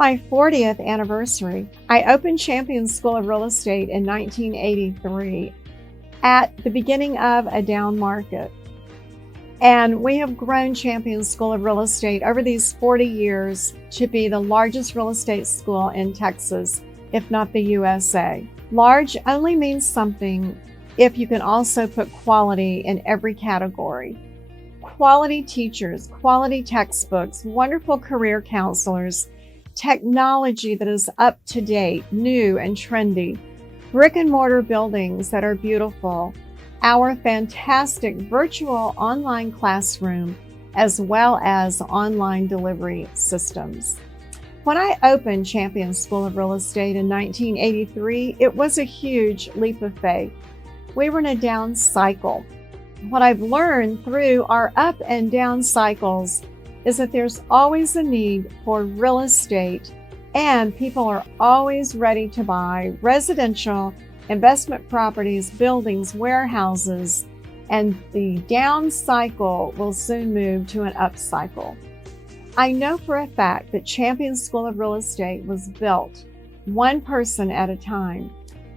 my 40th anniversary. I opened Champion School of Real Estate in 1983 at the beginning of a down market. And we have grown Champion School of Real Estate over these 40 years to be the largest real estate school in Texas, if not the USA. Large only means something if you can also put quality in every category. Quality teachers, quality textbooks, wonderful career counselors, technology that is up to date, new and trendy, brick and mortar buildings that are beautiful, our fantastic virtual online classroom, as well as online delivery systems. When I opened Champion School of Real Estate in 1983, it was a huge leap of faith. We were in a down cycle. What I've learned through our up and down cycles is that there's always a need for real estate, and people are always ready to buy residential, investment properties, buildings, warehouses, and the down cycle will soon move to an up cycle. I know for a fact that Champion School of Real Estate was built one person at a time,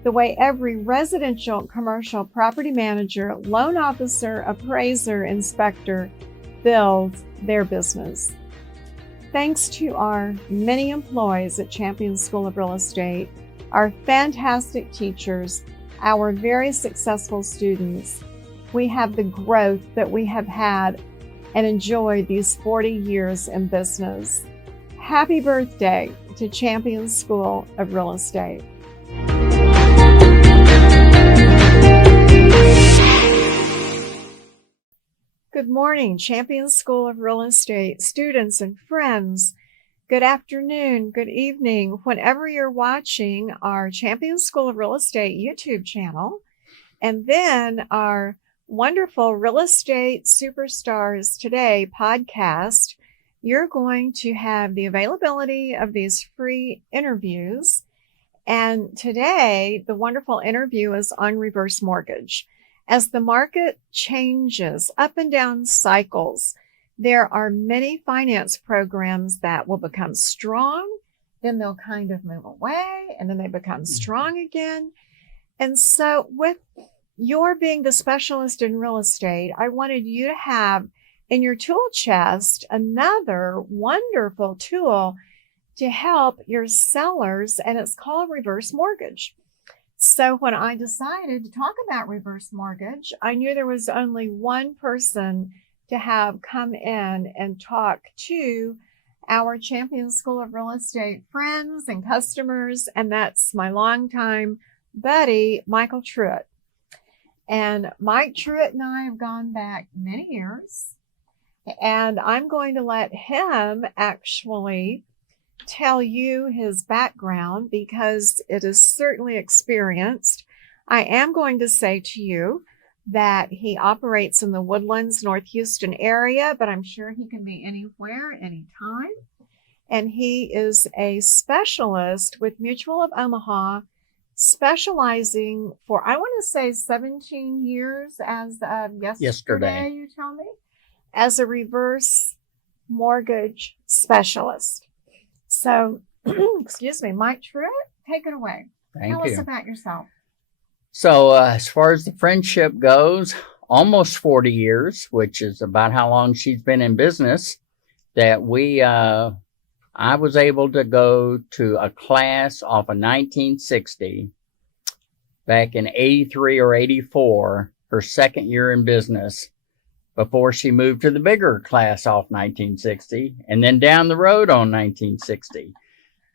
the way every residential, commercial property manager, loan officer, appraiser, inspector builds their business. Thanks to our many employees at Champion School of Real Estate, our fantastic teachers, our very successful students, we have the growth that we have had and enjoyed these 40 years in business. Happy birthday to Champion School of Real Estate. Good morning, Champion School of Real Estate students and friends. Good afternoon, good evening, whenever you're watching our Champion School of Real Estate YouTube channel, and then our wonderful Real Estate Superstars Today podcast. You're going to have the availability of these free interviews. And today, the wonderful interview is on reverse mortgage. As the market changes, up and down cycles, there are many finance programs that will become strong, then they'll kind of move away, and then they become strong again. And so with your being the specialist in real estate, I wanted you to have in your tool chest another wonderful tool to help your sellers, and it's called reverse mortgage. So when I decided to talk about reverse mortgage, I knew there was only one person to have come in and talk to our Champion School of Real Estate friends and customers, and that's my longtime buddy, Michael Truitt. And Mike Truitt and I have gone back many years, and I'm going to let him actually tell you his background because it is certainly experienced. I am going to say to you that he operates in the Woodlands, North Houston area, but I'm sure he can be anywhere, anytime. And he is a specialist with Mutual of Omaha, specializing for, I want to say 17 years as of yesterday, you tell me, as a reverse mortgage specialist. So, excuse me, Mike Truitt, take it away. Tell us about yourself. So as far as the friendship goes, almost 40 years, which is about how long she's been in business, that I was able to go to a class off of 1960 back in 83 or 84, her second year in business, before she moved to the bigger class off 1960, and then down the road on 1960.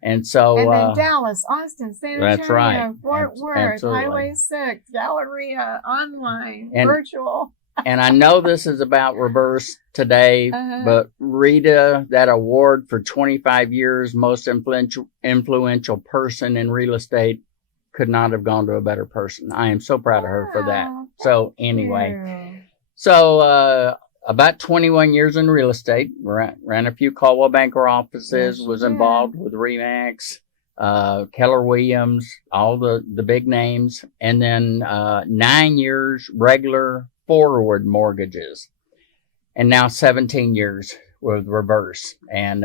And so, and then Dallas, Austin, San Antonio, that's right. Fort Worth, Absolutely. Highway 6, Galleria, online, virtual. And I know this is about reverse today, but Rita, that award for 25 years, most influential person in real estate, could not have gone to a better person. I am so proud of her for that. So anyway, about 21 years in real estate, ran a few Caldwell Banker offices, was involved with Remax, Keller Williams, all the big names, and then 9 years regular forward mortgages, and now 17 years with reverse. And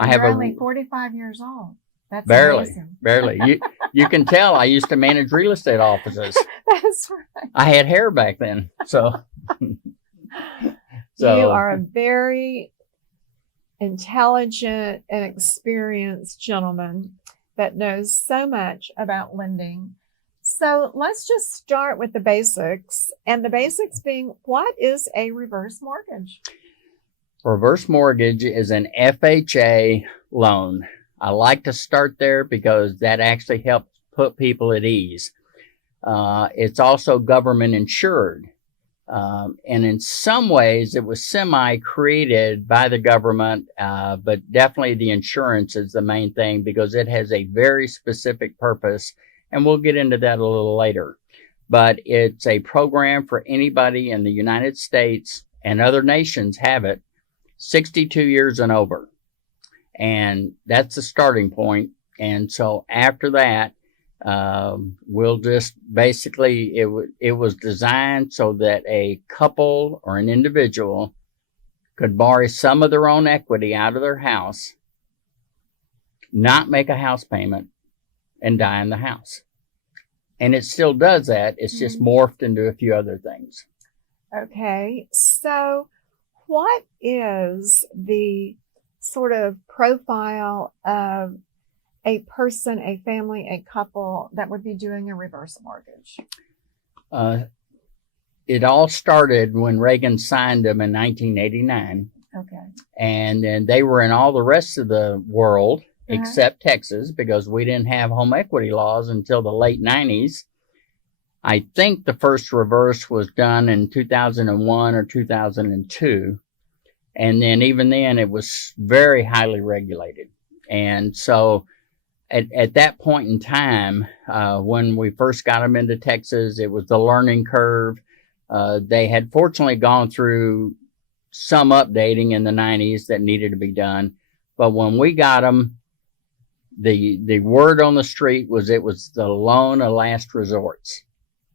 I have You're only 45 years old. That's barely, amazing. barely. You can tell I used to manage real estate offices. That's right. I had hair back then, so. You are a very intelligent and experienced gentleman that knows so much about lending. So let's just start with the basics, and the basics being, what is a reverse mortgage? Reverse mortgage is an FHA loan. I like to start there because that actually helps put people at ease. It's also government insured. And in some ways, it was semi-created by the government, but definitely the insurance is the main thing because it has a very specific purpose, and we'll get into that a little later. But it's a program for anybody in the United States, and other nations have it, 62 years and over. And that's the starting point. And so after that, we'll just basically, it was designed so that a couple or an individual could borrow some of their own equity out of their house, not make a house payment, and die in the house. And it still does that. It's just morphed into a few other things. Okay. So what is the sort of profile of a person, a family, a couple that would be doing a reverse mortgage? It all started when Reagan signed them in 1989. Okay. And then they were in all the rest of the world except Texas, because we didn't have home equity laws until the late 90s. I think the first reverse was done in 2001 or 2002. And then even then, it was very highly regulated. And so at that point in time, when we first got them into Texas, it was the learning curve. They had fortunately gone through some updating in the 90s that needed to be done. But when we got them, the word on the street was it was the loan of last resorts,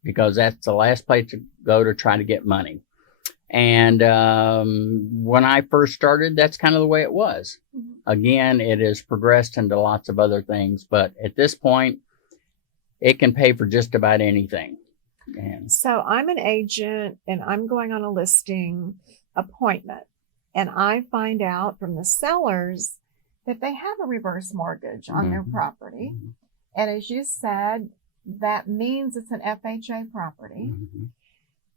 because that's the last place to go to try to get money. And when I first started, that's kind of the way it was. Again, it has progressed into lots of other things, but at this point, it can pay for just about anything. And so I'm an agent and I'm going on a listing appointment, and I find out from the sellers that they have a reverse mortgage on their property. And as you said, that means it's an FHA property.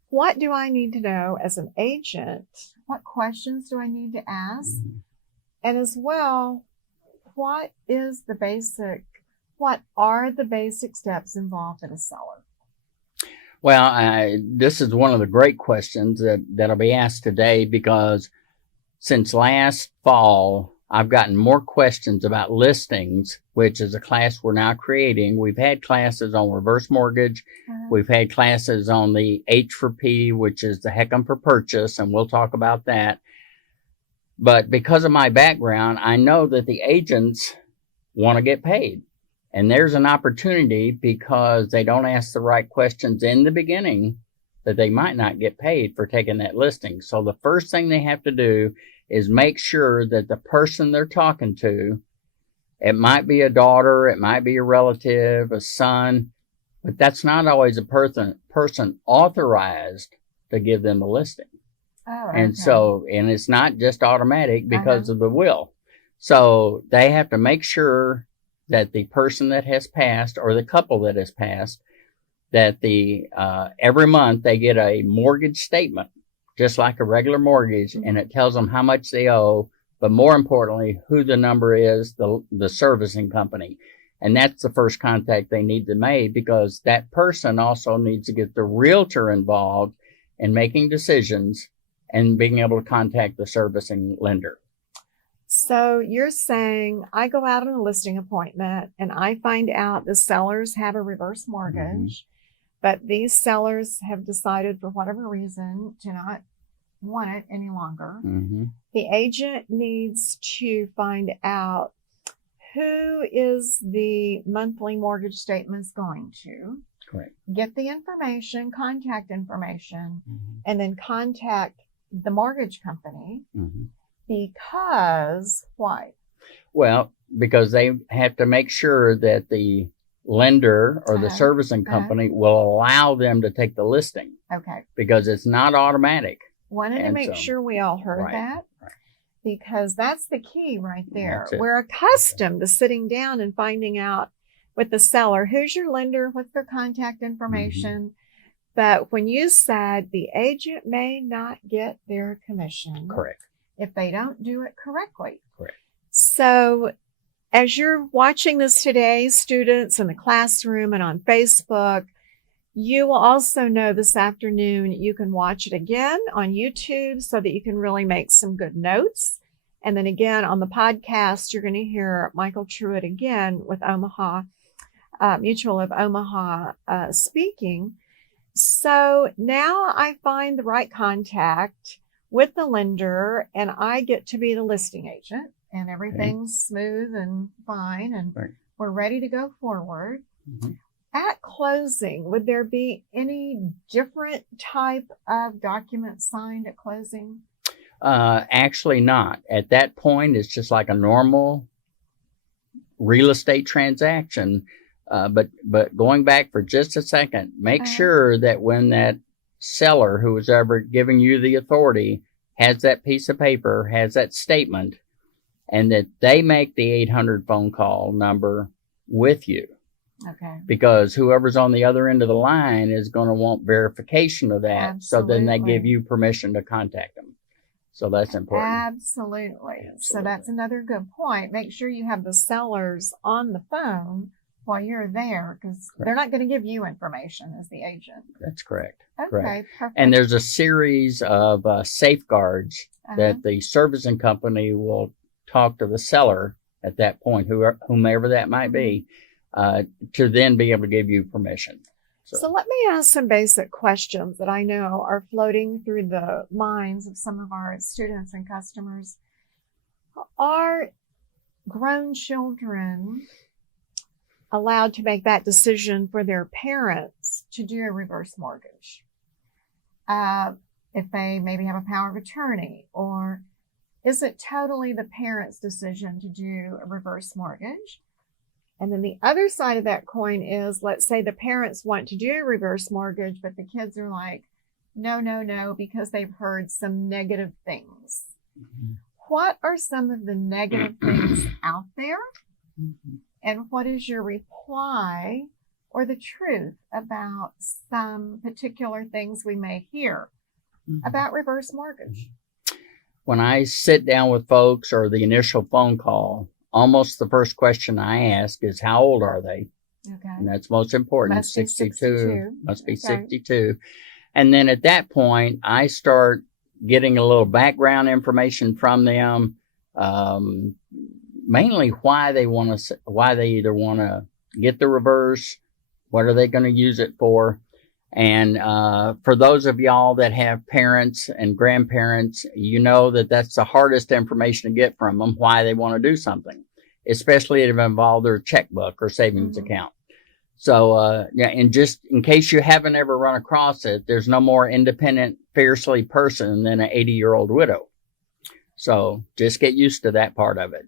What do I need to know as an agent? What questions do I need to ask? And as well, what are the basic steps involved in a seller? Well, this is one of the great questions that'll be asked today, because since last fall, I've gotten more questions about listings, which is a class we're now creating. We've had classes on reverse mortgage. We've had classes on the H for P, which is the HECM for purchase, and we'll talk about that. But because of my background, I know that the agents want to get paid. And there's an opportunity, because they don't ask the right questions in the beginning, that they might not get paid for taking that listing. So the first thing they have to do is make sure that the person they're talking to, it might be a daughter, it might be a relative, a son, but that's not always a person authorized to give them a listing. And so, and it's not just automatic because of the will. So they have to make sure that the person that has passed, or the couple that has passed, that every month they get a mortgage statement, just like a regular mortgage, and it tells them how much they owe, but more importantly, who the number is, the servicing company. And that's the first contact they need to make, because that person also needs to get the realtor involved in making decisions and being able to contact the servicing lender. So you're saying I go out on a listing appointment and I find out the sellers have a reverse mortgage, but these sellers have decided for whatever reason to not want it any longer. The agent needs to find out who is the monthly mortgage statements going to. Correct. Get the information, contact information, and then contact the mortgage company. Because why? Well, because they have to make sure that the lender or the servicing company will allow them to take the listing. Okay. Because it's not automatic. Wanted to make sure we all heard that. Right. Because that's the key right there. We're accustomed to sitting down and finding out with the seller, who's your lender, what's their contact information. But when you said the agent may not get their commission. Correct. If they don't do it correctly. Correct. So as you're watching this today, students in the classroom and on Facebook, you will also know this afternoon you can watch it again on YouTube so that you can really make some good notes. And then again on the podcast, you're going to hear Michael Truitt again with Omaha, Mutual of Omaha speaking. So now I find the right contact with the lender and I get to be the listing agent and everything's smooth and fine and we're ready to go forward. At closing, would there be any different type of document signed at closing? Actually not. At that point, it's just like a normal real estate transaction. But going back for just a second, make sure that when that seller who was ever giving you the authority has that piece of paper, has that statement, and that they make the 800 phone call number with you. Okay. Because whoever's on the other end of the line is going to want verification of that. Absolutely. So then they give you permission to contact them. So that's important. Absolutely. So that's another good point. Make sure you have the sellers on the phone while you're there because they're not going to give you information as the agent. That's correct. Okay, correct. Perfect. And there's a series of safeguards that the servicing company will talk to the seller at that point, whomever that might be, to then be able to give you permission. So let me ask some basic questions that I know are floating through the minds of some of our students and customers. Are grown children allowed to make that decision for their parents to do a reverse mortgage? If they maybe have a power of attorney, or is it totally the parents' decision to do a reverse mortgage? And then the other side of that coin is, let's say the parents want to do a reverse mortgage, but the kids are like, no, because they've heard some negative things. What are some of the negative things out there? And what is your reply or the truth about some particular things we may hear about reverse mortgage? When I sit down with folks or the initial phone call, almost the first question I ask is, how old are they? Okay. And that's most important. Must be 62. Must be 62. And then at that point, I start getting a little background information from them, mainly why they either want to get the reverse, what are they going to use it for? And for those of y'all that have parents and grandparents, you know that that's the hardest information to get from them, why they want to do something, especially if it involves their checkbook or savings account. So, and just in case you haven't ever run across it, there's no more independent, fiercely person than an 80-year-old widow. So just get used to that part of it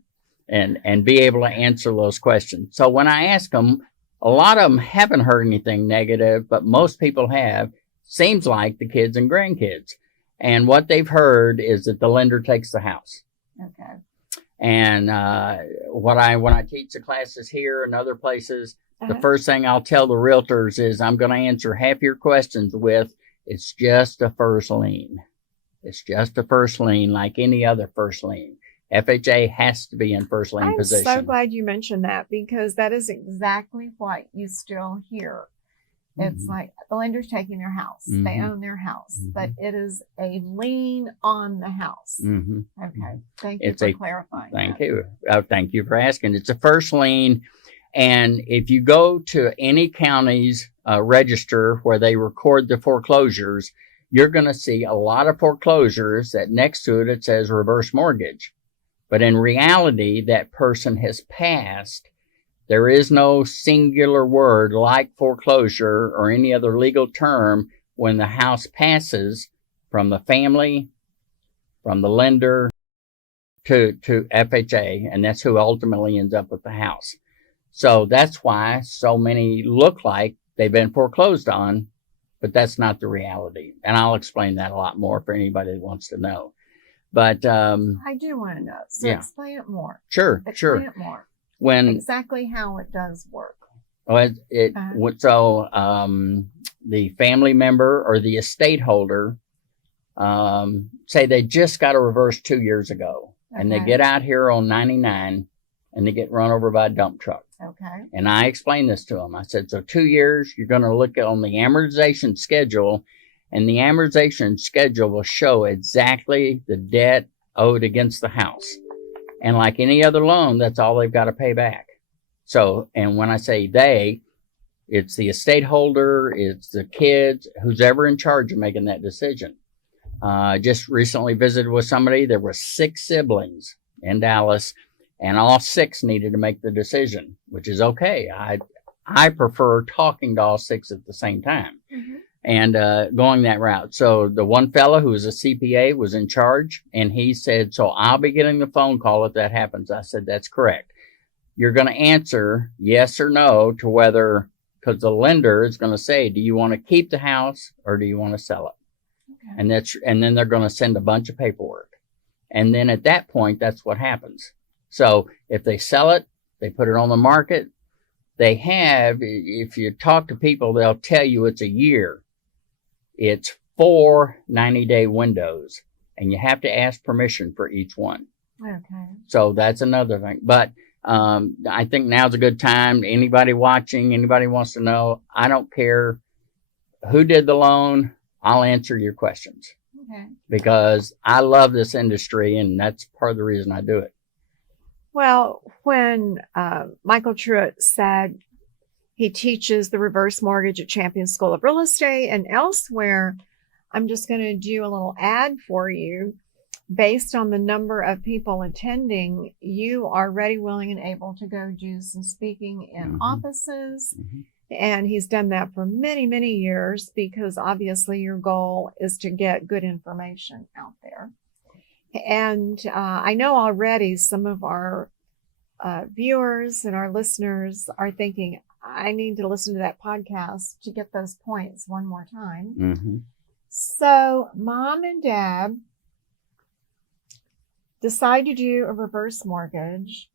and be able to answer those questions. So when I ask them, a lot of them haven't heard anything negative, but most people have. Seems like the kids and grandkids. And what they've heard is that the lender takes the house. Okay. And when I teach the classes here and other places, the first thing I'll tell the realtors is I'm going to answer half your questions with, it's just a first lien. It's just a first lien like any other first lien. FHA has to be in first lien position. I'm so glad you mentioned that because that is exactly what you still hear. It's like the lender's taking their house. They own their house, but it is a lien on the house. Okay. Thank you for clarifying. Thank you. Thank you for asking. It's a first lien. And if you go to any county's register where they record the foreclosures, you're going to see a lot of foreclosures that next to it says reverse mortgage. But in reality, that person has passed. There is no singular word like foreclosure or any other legal term when the house passes from the family, from the lender, to FHA, and that's who ultimately ends up with the house. So that's why so many look like they've been foreclosed on, but that's not the reality. And I'll explain that a lot more for anybody that wants to know. But I do want to know. So yeah. Explain it more. Sure. Explain it more. Exactly how it does work. The family member or the estate holder, say they just got a reverse 2 years ago, and they get out here on 99 and they get run over by a dump truck. Okay. And I explained this to them. I said, so 2 years, you're going to look on the amortization schedule, and the amortization schedule will show exactly the debt owed against the house. And like any other loan, that's all they've got to pay back. So, and when I say they, it's the estate holder, it's the kids, who's ever in charge of making that decision. Just recently visited with somebody. There were 6 siblings in Dallas, and all 6 needed to make the decision, which is okay. I prefer talking to all 6 at the same time. Mm-hmm. And going that route. So the one fellow who was a CPA was in charge, and he said, so I'll be getting the phone call if that happens. I said, that's correct. You're going to answer yes or no to whether, because the lender is going to say, do you want to keep the house or do you want to sell it? Okay. And then they're going to send a bunch of paperwork. And then at that point, that's what happens. So if they sell it, they put it on the market. They have, if you talk to people, they'll tell you it's a year. It's 4 90-day windows, and you have to ask permission for each one. Okay. So that's another thing. But I think now's a good time. Anybody watching, anybody wants to know, I don't care who did the loan. I'll answer your questions. Okay. Because I love this industry, and that's part of the reason I do it. Well, when Michael Truitt said he teaches the reverse mortgage at Champion School of Real Estate and elsewhere, I'm just going to do a little ad for you. Based on the number of people attending, you are ready, willing, and able to go do some speaking in offices. Mm-hmm. And he's done that for many, many years because obviously your goal is to get good information out there. And I know already some of our viewers and our listeners are thinking, I need to listen to that podcast to get those points one more time. Mm-hmm. So Mom and Dad decide to do a reverse mortgage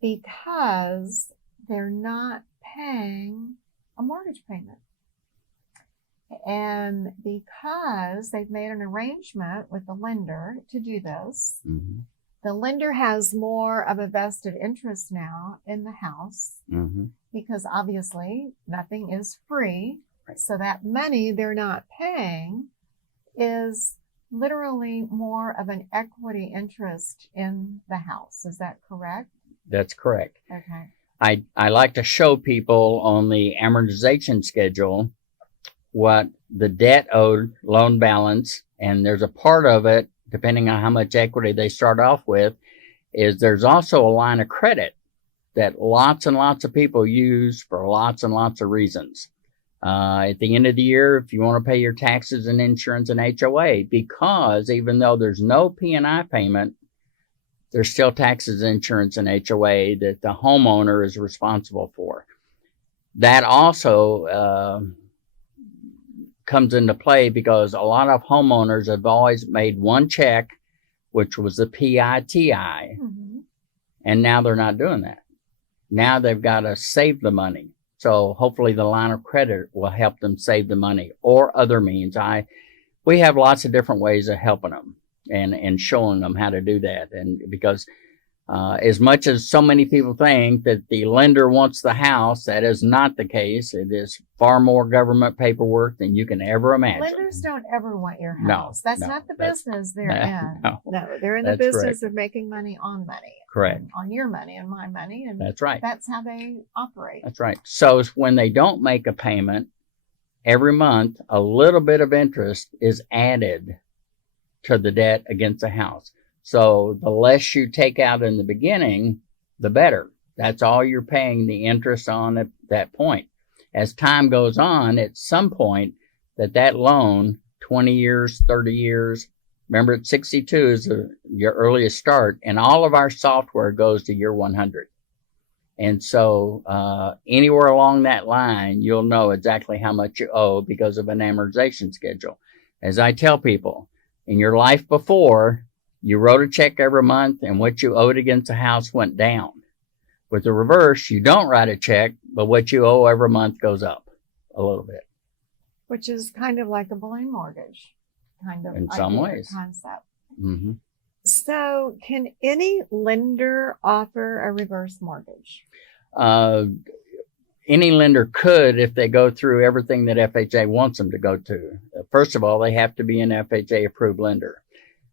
because they're not paying a mortgage payment. And because they've made an arrangement with the lender to do this, mm-hmm. the lender has more of a vested interest now in the house mm-hmm. because obviously nothing is free. Right. So that money they're not paying is literally more of an equity interest in the house. Is that correct? That's correct. Okay. I like to show people on the amortization schedule what the debt owed loan balance, and there's a part of it, depending on how much equity they start off with, is there's also a line of credit that lots and lots of people use for lots and lots of reasons. At the end of the year, if you want to pay your taxes and insurance and HOA, because even though there's no P&I payment, there's still taxes, insurance, and HOA that the homeowner is responsible for. That also comes into play because a lot of homeowners have always made one check, which was the PITI, mm-hmm. and now they're not doing that. Now they've got to save the money. So hopefully the line of credit will help them save the money or other means. We have lots of different ways of helping them and showing them how to do that. And because as much as so many people think that the lender wants the house, that is not the case. It is far more government paperwork than you can ever imagine. Lenders don't ever want your house. That's not the business they're in. No, they're in the business of making money on money. Correct. On your money and my money. And that's right. That's how they operate. That's right. So when they don't make a payment, every month, a little bit of interest is added to the debt against the house. So the less you take out in the beginning, the better. That's all you're paying the interest on at that point. As time goes on, at some point, that loan, 20 years, 30 years, Remember, at 62 is your earliest start, and all of our software goes to year 100. And so anywhere along that line, you'll know exactly how much you owe because of an amortization schedule. As I tell people, in your life before, you wrote a check every month and what you owed against the house went down. With the reverse, you don't write a check, but what you owe every month goes up a little bit. Which is kind of like a balloon mortgage, kind of in some ways. Concept. Mm-hmm. So can any lender offer a reverse mortgage? Any lender could if they go through everything that FHA wants them to go to. First of all, they have to be an FHA approved lender.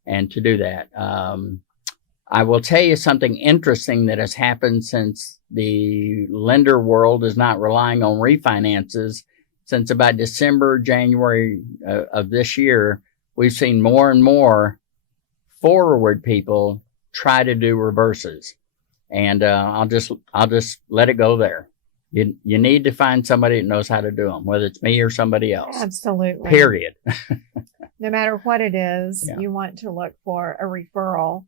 And to do that, I will tell you something interesting that has happened since the lender world is not relying on refinances. Since about December, January of this year, we've seen more and more forward people try to do reverses. And I'll just let it go there. You need to find somebody that knows how to do them, whether it's me or somebody else. Absolutely. Period. No matter what it is, Yeah. you want to look for a referral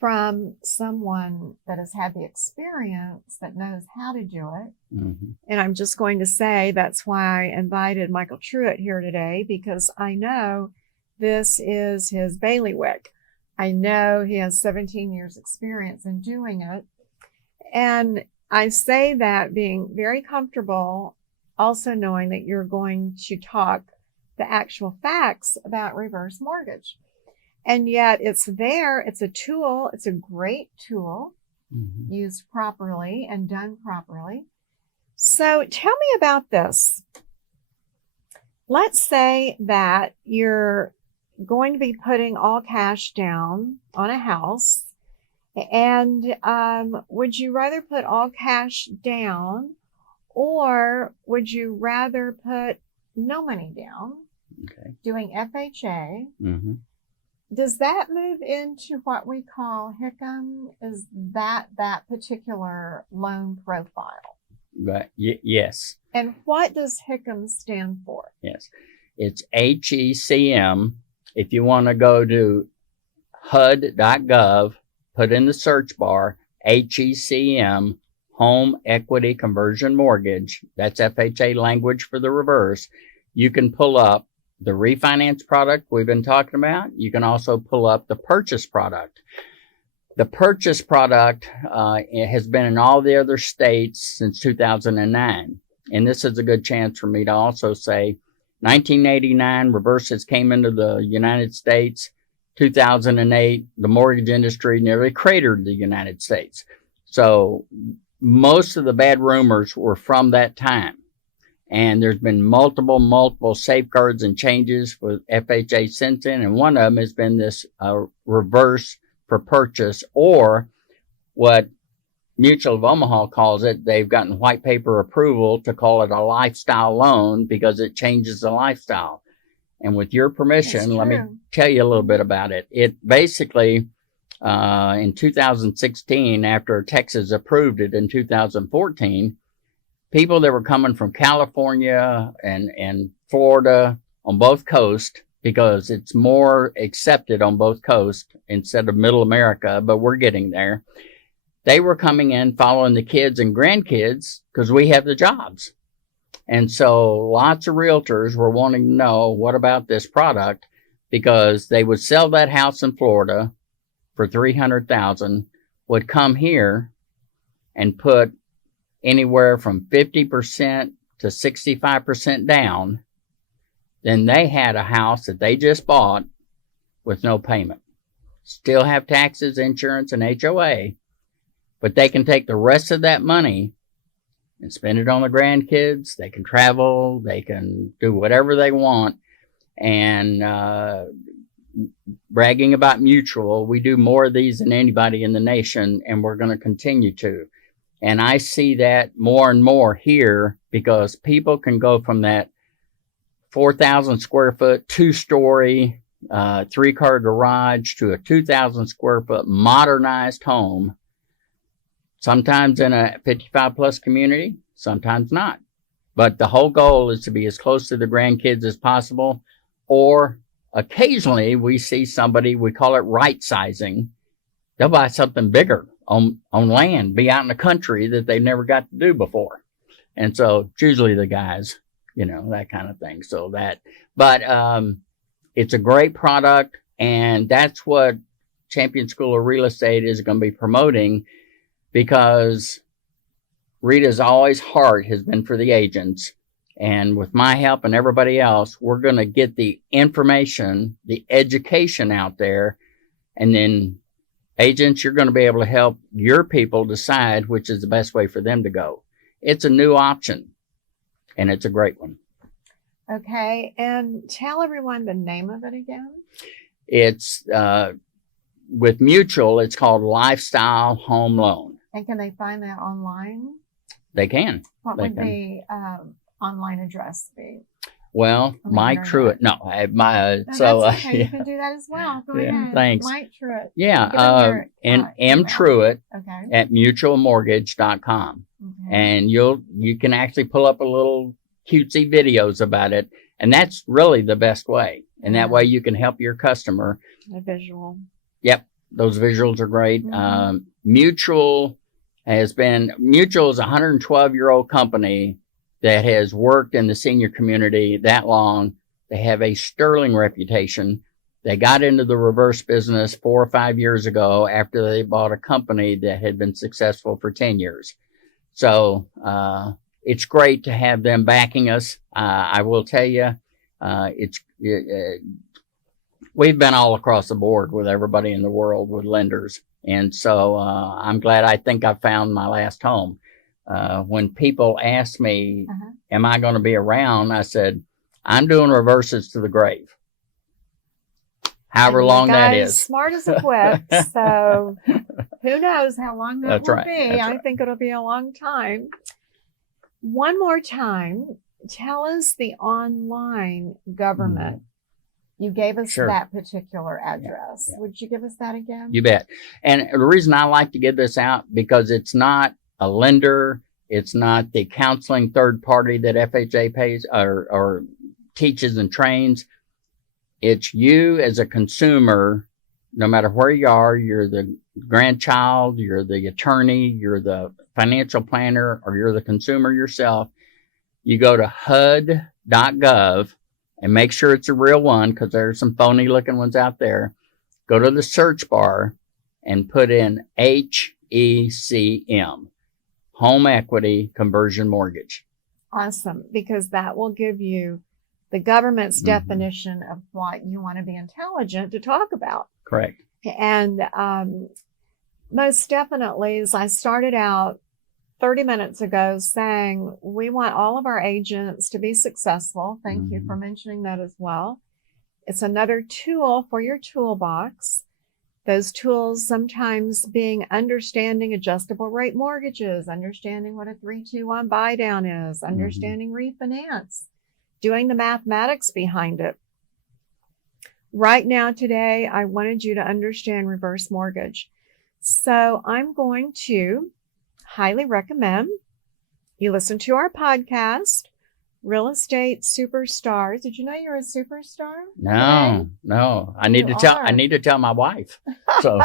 from someone that has had the experience, that knows how to do it. Mm-hmm. And I'm just going to say that's why I invited Michael Truitt here today, because I know this is his bailiwick. I know he has 17 years experience in doing it. And I say that being very comfortable, also knowing that you're going to talk the actual facts about reverse mortgage. And yet it's there. It's a tool. It's a great tool, Mm-hmm. used properly and done properly. So tell me about this. Let's say that you're going to be putting all cash down on a house. And would you rather put all cash down, or would you rather put no money down? Okay. Doing FHA. Mm-hmm. Does that move into what we call HECM? Is that particular loan profile? Right. Yes. And what does HECM stand for? Yes. It's HECM. If you want to go to HUD.gov, put in the search bar, HECM, Home Equity Conversion Mortgage. That's FHA language for the reverse. You can pull up the refinance product we've been talking about. You can also pull up the purchase product. The purchase product it has been in all the other states since 2009. And this is a good chance for me to also say 1989, reverses came into the United States. 2008, the mortgage industry nearly cratered the United States. So most of the bad rumors were from that time. And there's been multiple safeguards and changes with FHA since then. And one of them has been this reverse for purchase, or what Mutual of Omaha calls it. They've gotten white paper approval to call it a lifestyle loan because it changes the lifestyle. And with your permission, let me tell you a little bit about it. It basically, in 2016, after Texas approved it in 2014, people that were coming from California and Florida on both coasts, because it's more accepted on both coasts instead of middle America, but we're getting there. They were coming in following the kids and grandkids because we have the jobs. And so lots of realtors were wanting to know, what about this product? Because they would sell that house in Florida for $300,000, would come here and put anywhere from 50% to 65% down. Then they had a house that they just bought with no payment. Still have taxes, insurance, and HOA, but they can take the rest of that money and spend it on the grandkids. They can travel, they can do whatever they want. And bragging about Mutual, we do more of these than anybody in the nation, and we're going to continue to. And I see that more and more here because people can go from that 4,000 square foot, 2-story, 3-car garage to a 2,000 square foot modernized home, sometimes in a 55 plus community, sometimes not. But the whole goal is to be as close to the grandkids as possible, or occasionally we see somebody, we call it right sizing. They'll buy something bigger on land, be out in the country that they've never got to do before. And so it's usually the guys, that kind of thing. But it's a great product, and that's what Champion School of Real Estate is going to be promoting, because Rita's always heart has been for the agents. And with my help and everybody else, we're going to get the information, the education out there. And then agents, you're going to be able to help your people decide which is the best way for them to go. It's a new option, and it's a great one. Okay. And tell everyone the name of it again. It's with Mutual, it's called Lifestyle Home Loan. And can they find that online? They can. What would the online address be? Well, Mike Truitt. No, That's okay. You can do that as well. Go ahead. Thanks. Mike Truitt. Yeah. And M Truitt at mutualmortgage.com. Okay. And you can actually pull up a little cutesy videos about it. And that's really the best way. And that way you can help your customer. A visual. Yep. Those visuals are great. Mm-hmm. Mutual is a 112-year-old company that has worked in the senior community that long. They have a sterling reputation. They got into the reverse business 4 or 5 years ago after they bought a company that had been successful for 10 years. So it's great to have them backing us. I will tell you, we've been all across the board with everybody in the world with lenders. And so I'm glad. I think I found my last home. When people ask me, am I going to be around? I said, I'm doing reverses to the grave. However long that is. Smart as a whip. So who knows how long that will be. I think it'll be a long time. One more time, tell us the online government. You gave us that particular address. Yeah. Would you give us that again? You bet. And the reason I like to give this out, because it's not a lender. It's not the counseling third party that FHA pays or teaches and trains. It's you as a consumer, no matter where you are. You're the grandchild, you're the attorney, you're the financial planner, or you're the consumer yourself. You go to HUD.gov and make sure it's a real one, because there's some phony looking ones out there. Go to the search bar and put in HECM. Home Equity Conversion Mortgage. Awesome, because that will give you the government's definition of what you want to be intelligent to talk about. Correct. And most definitely, as I started out 30 minutes ago saying, we want all of our agents to be successful. Thank you for mentioning that as well. It's another tool for your toolbox. Those tools sometimes being understanding adjustable rate mortgages, understanding what a 3-2-1 buy down is, understanding refinance, doing the mathematics behind it. Right now, today, I wanted you to understand reverse mortgage. So I'm going to highly recommend you listen to our podcast, Real Estate Superstars. Did you know you're a superstar? No. I need to tell my wife. So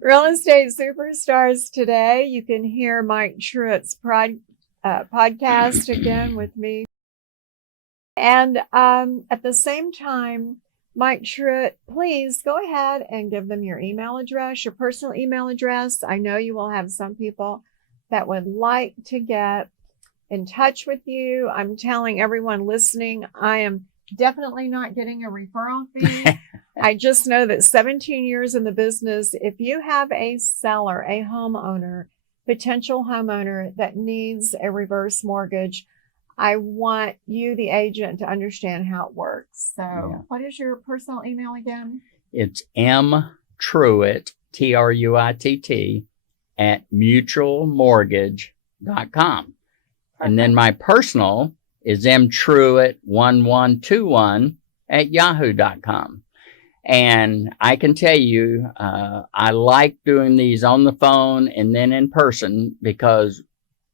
Real Estate Superstars today. You can hear Mike Truitt's podcast again with me. And at the same time, Mike Truitt, please go ahead and give them your email address, your personal email address. I know you will have some people that would like to get in touch with you. I'm telling everyone listening, I am definitely not getting a referral fee. I just know that 17 years in the business, if you have a seller, a homeowner, potential homeowner that needs a reverse mortgage, I want you, the agent, to understand how it works. So What is your personal email again? It's mtruitt, Truitt, at mutualmortgage.com. And then my personal is mtruitt1121 at yahoo.com. And I can tell you, I like doing these on the phone and then in person, because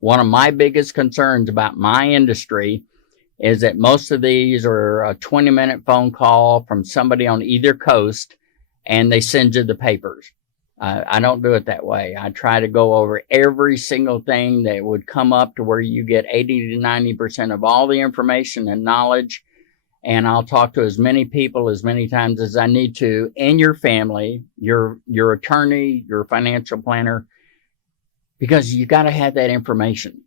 one of my biggest concerns about my industry is that most of these are a 20-minute phone call from somebody on either coast, and they send you the papers. I don't do it that way. I try to go over every single thing that would come up to where you get 80 to 90% of all the information and knowledge. And I'll talk to as many people as many times as I need to in your family, your attorney, your financial planner, because you got to have that information.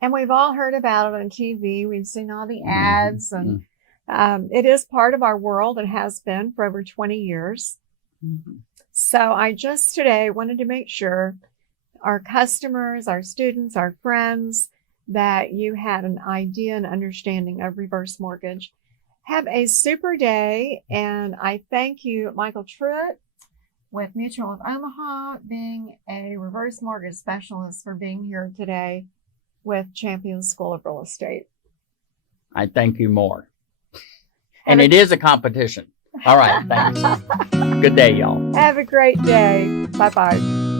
And we've all heard about it on TV. We've seen all the ads, and it is part of our world. It has been for over 20 years. Mm-hmm. So I just today wanted to make sure our customers, our students, our friends, that you had an idea and understanding of reverse mortgage. Have a super day, and I thank you, Michael Truitt with Mutual of Omaha, being a reverse mortgage specialist, for being here today with Champion School of Real Estate. I thank you more. And it is a competition. All right, thanks. Good day, y'all. Have a great day. Bye-bye.